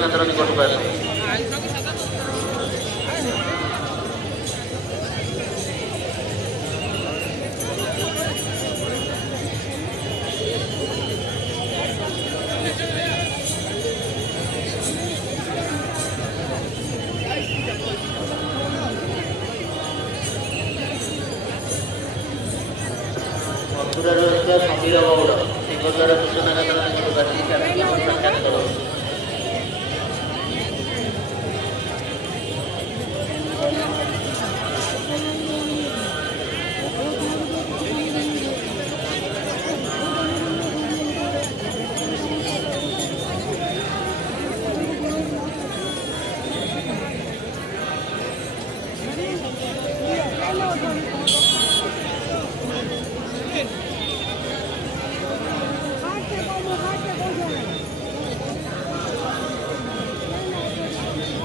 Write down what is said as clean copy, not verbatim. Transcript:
କେନ୍ଦ୍ର ନିକଟକୁ ଆସ। ମଥୁରାରୁ ଆସିଥିବା ସମୀର ଗୌଡ଼ ସିଂହଦ୍ୱାର ସୂଚନା କେନ୍ଦ୍ର ନିକଟକୁ ଆସି